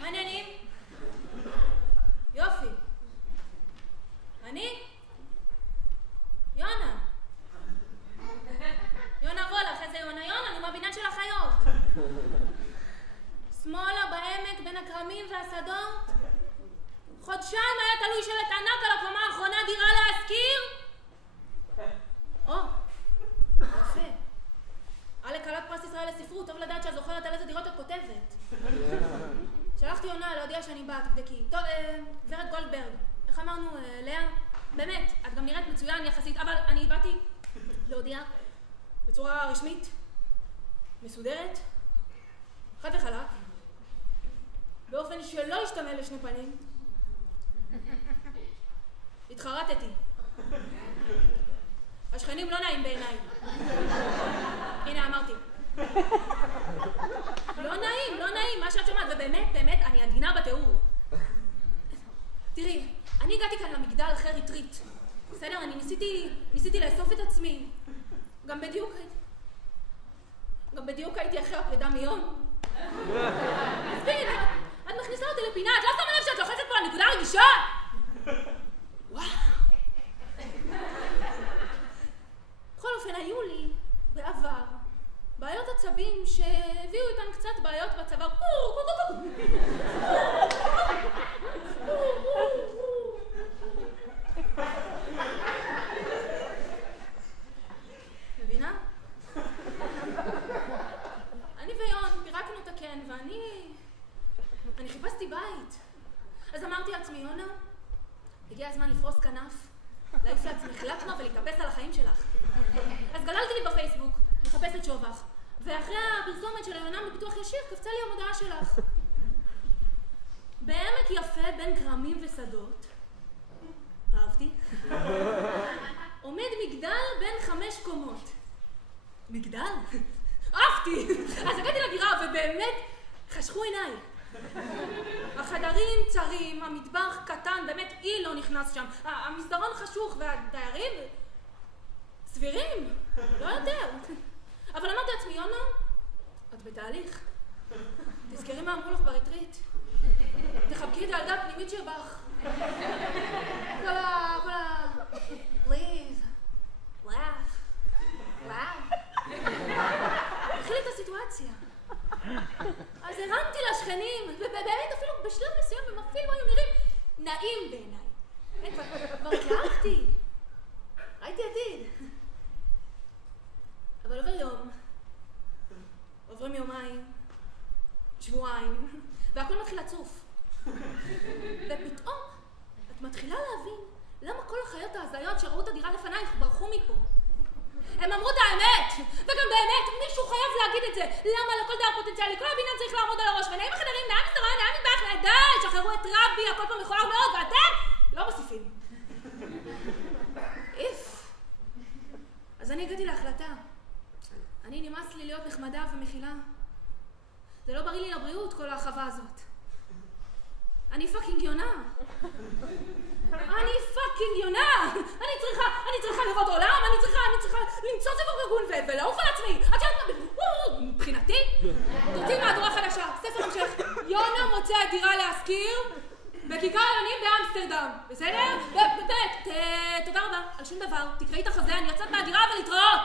מה העניינים? יופי. אני? יונה. יונה וולך, איזה יונה? יונה, אני מהבניין של החיות. שמאלה בעמק בין הכרמים והשדות. חודשיים היה תלוי שלט ענק על הקומה האחרונה, דירה להשכיר. או, יפה. עלק כלת פרס ישראל לספרות, טוב לדעת שאת זוכרת על איזה דירות את כותבת. שלחתי יונה להודיע שאני באה, תבדקי. טוב, גברת גולדברג, איך אמרנו, לאה? באמת, את גם נראית מצוין יחסית, אבל אני באתי להודיע בצורה רשמית, מסודרת, חד וחלק, באופן שלא ישתמע לשני פנים. התחרטתי. השכנים לא נעים בעיניי. הנה, אמרתי. לא נעים, מה שאת שומעת, ובאמת, באמת, אני עדינה בתיאור. תראי, אני הגעתי כאן למגדל אחרי ריטריט. בסדר, אני ניסיתי לאסוף את עצמי. גם בדיוק הייתי אחרי הפרידה מיון. אז בין, את מכניסה אותי לפינה, את לא שמה לב שאת לוחצת פה על נקודה רגישה? וואו. בכל אופן, היו לי בעבר בעיות עצבים שהביאו איתן קצת בעיות בצוואר. מבינה? אני ויון פירקנו את הקן ואני חיפשתי בית. אז אמרתי לעצמי, יונה, הגיע הזמן לפרוס כנף, להעיף לעצמך לטמה ולהתאפס על החיים שלך. אז גללתי לי בפייסבוק, מחפשת שובח, ואחרי הפרסומת של היונה מפיתוח ישיר קפצה לי המודעה שלך. בעמק יפה בין כרמים ושדות, אהבתי, עומד מגדל בין 5 קומות. מגדל? אהבתי! אז הגעתי לדירה ובאמת חשכו עיניי. החדרים צרים, המטבח קטן, באמת אי לא נכנס שם, המסדרון חשוך והדיירים סבירים, לא יותר. אבל אמרתי לעצמי, יונה, את בתהליך. תזכרי מה אמרו לך בריטריט. תחבקי את הילדה הפנימית שבך. כל ה... live, laugh. תתחילי את הסיטואציה. אז הרמתי לשכנים, ובאמת אפילו בשלב מסוים הם אפילו היו נראים נעים בעיניי. כבר התלהבתי. ראיתי עתיד. אבל עובר יום, עוברים יומיים, שבועיים, והכל מתחיל לצוף. ופתאום את מתחילה להבין למה כל החיות ההזיות שראו את הדירה לפנייך ברחו מפה. הם אמרו את האמת, וגם באמת מישהו חייב להגיד את זה. למה לכל דייר פוטנציאלי, כל הבניין צריך לעמוד על הראש, ונעים החדרים, נעים מסדרון, נעים מטבח, די, שחררו את רבי, הכל פעם מכוער מאוד, ואתם לא מוסיפים. איף. אז אני הגעתי להחלטה. אני נמאס לי להיות נחמדה ומכילה. זה לא בריא לי לבריאות, כל ההרחבה הזאת. אני פאקינג יונה. אני צריכה לראות עולם, אני צריכה למצוא ספר גגון ולעוף על עצמי. את יודעת, מבחינתי, תוציא מהדורה חדשה, ספר המשך. יונה מוצאת דירה להשכיר בכיכר העלונים באמסטרדם, בסדר? באמת, תודה רבה, על שום דבר. תקראי את החוזה, אני יוצאת מהדירה ולהתראות.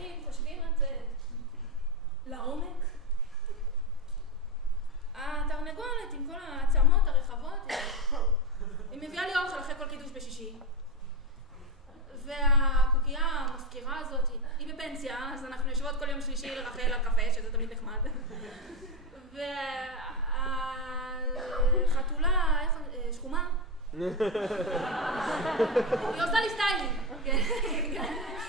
אם חושבים על זה לעומק, התרנגולת עם כל העצמות הרחבות היא מביאה לי אוכל אחרי כל קידוש בשישי, והקוקייה המזכירה הזאת היא בפנסיה, אז אנחנו יושבות כל יום שלישי לרחל על קפה, שזה תמיד נחמד. והחתולה, שחומה, היא עושה לי סטיילינג.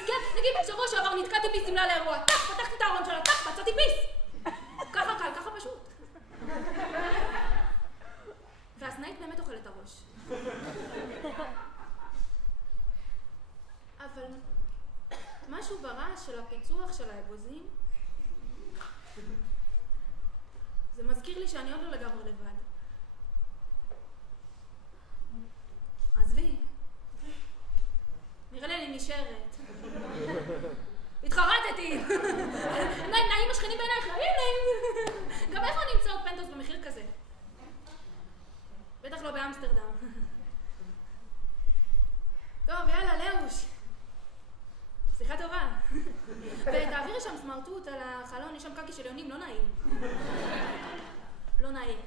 כן, נגיד, שבוע שעבר נתקעתי בלי סמלה לאירוע, פתחתי את הארון שלה, מצאתי פיס. ככה קל, ככה פשוט. והסנייק באמת אוכל את הראש. אבל משהו ברעש של הפיצוח של האגוזים, זה מזכיר לי שאני עוד לא לגמרי לבד. נשארת. התחרטתי. נעים השכנים בעינייך, נעים. גם איפה אני אמצא עוד פנטהאוס במחיר כזה? בטח לא באמסטרדם. טוב, יאללה, לאוש. שיחה טובה. ותעבירי שם סמרטוט על החלון, יש שם קקי של יונים, לא נעים. לא נעים.